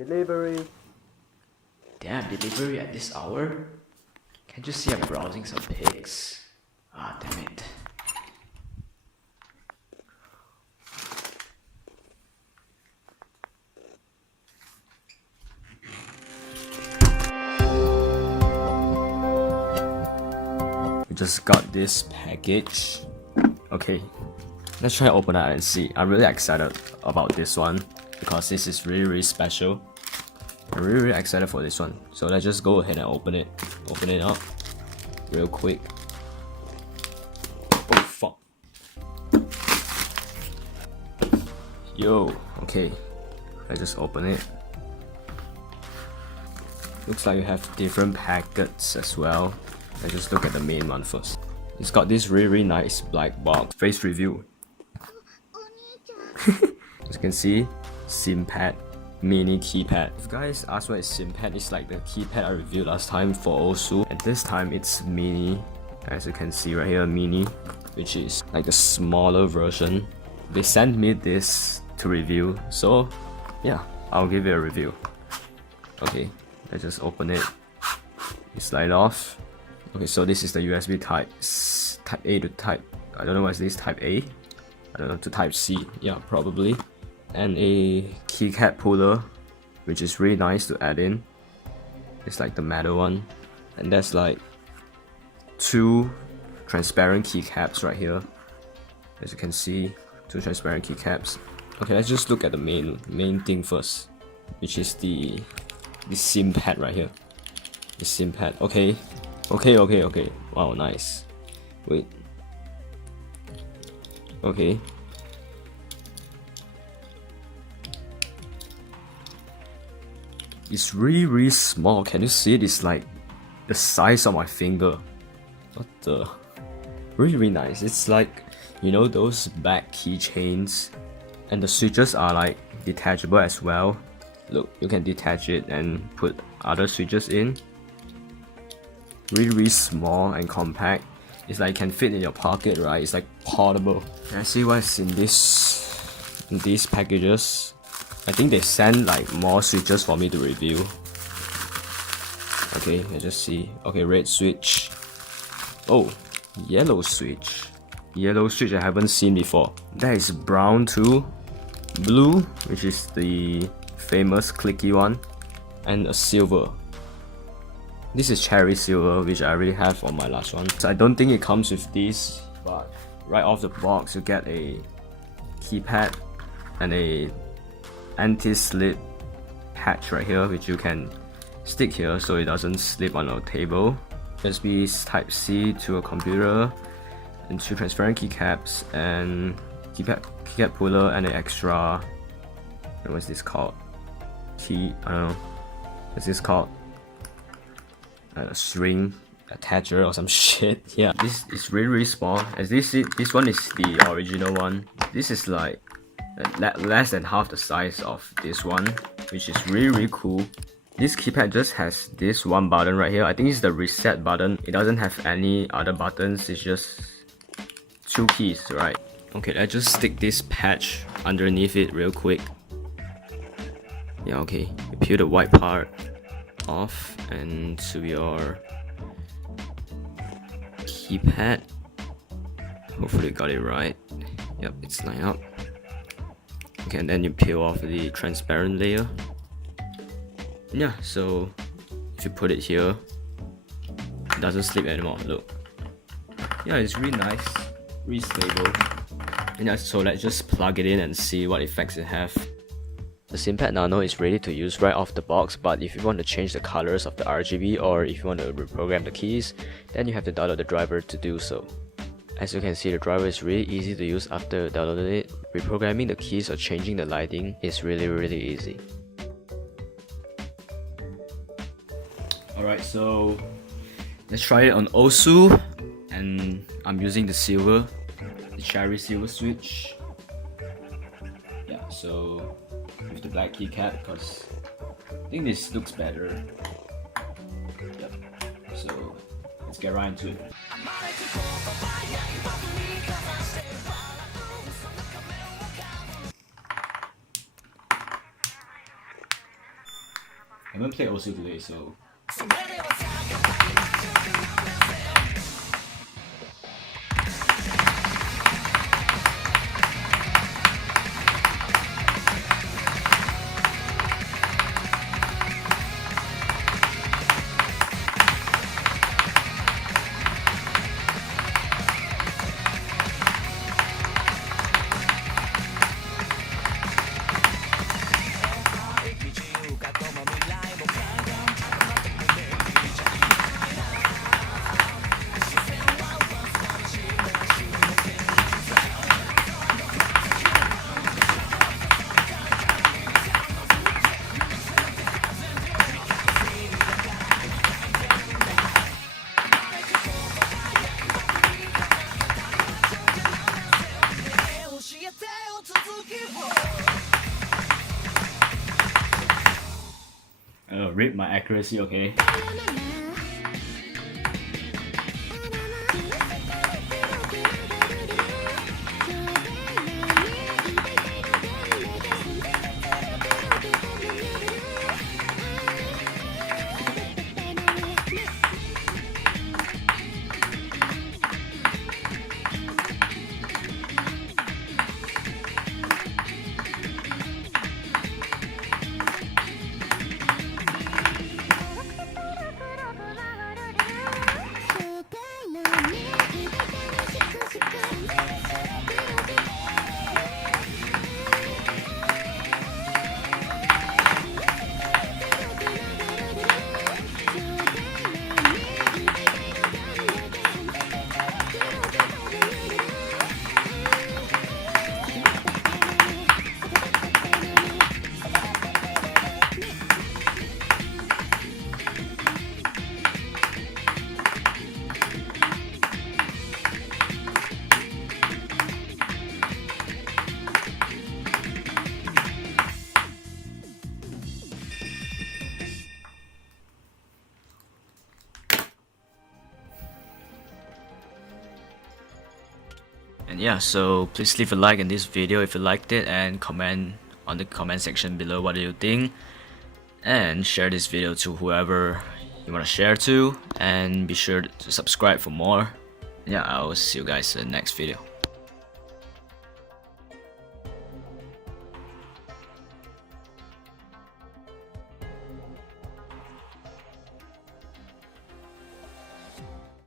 Delivery. Damn, delivery at this hour? Can't you see I'm browsing some pics? Ah, damn it. We just got this package. Okay, let's try to open it and see. I'm really excited about this one because this is really special. I'm really excited for this one. So let's just go ahead and open it. Open it up real quick. Oh fuck. Yo, okay. Let's just open it. Looks like you have different packets as well. Let's just look at the main one first. It's got this really nice black box. Face review. As you can see, SimPad mini keypad. If you guys ask what is SimPad, it's like the keypad I reviewed last time for Osu. And this time it's mini. As you can see right here, mini, which is like the smaller version. They sent me this to review, so yeah, I'll give it a review. Okay, let's just open it. You slide off. Okay, so this is the USB type A to type, I don't know what is this, type A? I don't know, to type C, yeah, probably. And a keycap puller, which is really nice to add in. It's like the metal one. And that's like 2 transparent keycaps right here. As you can see, 2 transparent keycaps. Okay, let's just look at the main thing first, which is the SimPad right here. The SimPad. Okay. Wow, nice. Wait. Okay. It's really small. Can you see it? It's like the size of my finger. What the? Really nice. It's like, you know, those back keychains, and the switches are like detachable as well. Look, you can detach it and put other switches in. Really small and compact. It's like can fit in your pocket, right? It's like portable. Let's see what's in these packages. I think they send like more switches for me to review. Okay, let's just see. Okay, red switch. Oh, yellow switch. Yellow switch I haven't seen before. That is brown too. Blue, which is the famous clicky one. And a silver. This is cherry silver, which I already have on my last one. So I don't think it comes with these, but right off the box you get a keypad and a anti-slip patch right here, which you can stick here so it doesn't slip on a table. USB type C to a computer, and 2 transparent keycaps, and keycap puller, and an extra, what's this called? I don't know. What's this called? A string attacher or some shit. Yeah, this is really small. As this one is the original one. This is like less than half the size of this one, which is really cool. This keypad just has this one button right here. I think it's the reset button. It doesn't have any other buttons. It's just 2 keys, right? Okay, let's just stick this patch underneath it real quick. Yeah, okay. You peel the white part off and to your keypad. Hopefully you got it right. Yep, it's lined up. Okay, and then you peel off the transparent layer. Yeah, so if you put it here, it doesn't slip anymore. Look. Yeah, it's really nice, really stable. And yeah, so let's just plug it in and see what effects it has. The SimPad Nano is ready to use right off the box, but if you want to change the colors of the RGB or if you want to reprogram the keys, then you have to download the driver to do so. As you can see, the driver is really easy to use after you downloaded it. Reprogramming the keys or changing the lighting is really easy. Alright, so let's try it on Osu, and I'm using the cherry silver switch. Yeah, so with the black keycap, because I think this looks better. Yep. So let's get right into it. I haven't played also today, so. Rate my accuracy, okay? And yeah, so please leave a like in this video if you liked it, and comment on the comment section below what do you think, and share this video to whoever you want to share to, and be sure to subscribe for more. Yeah, I'll see you guys in the next video.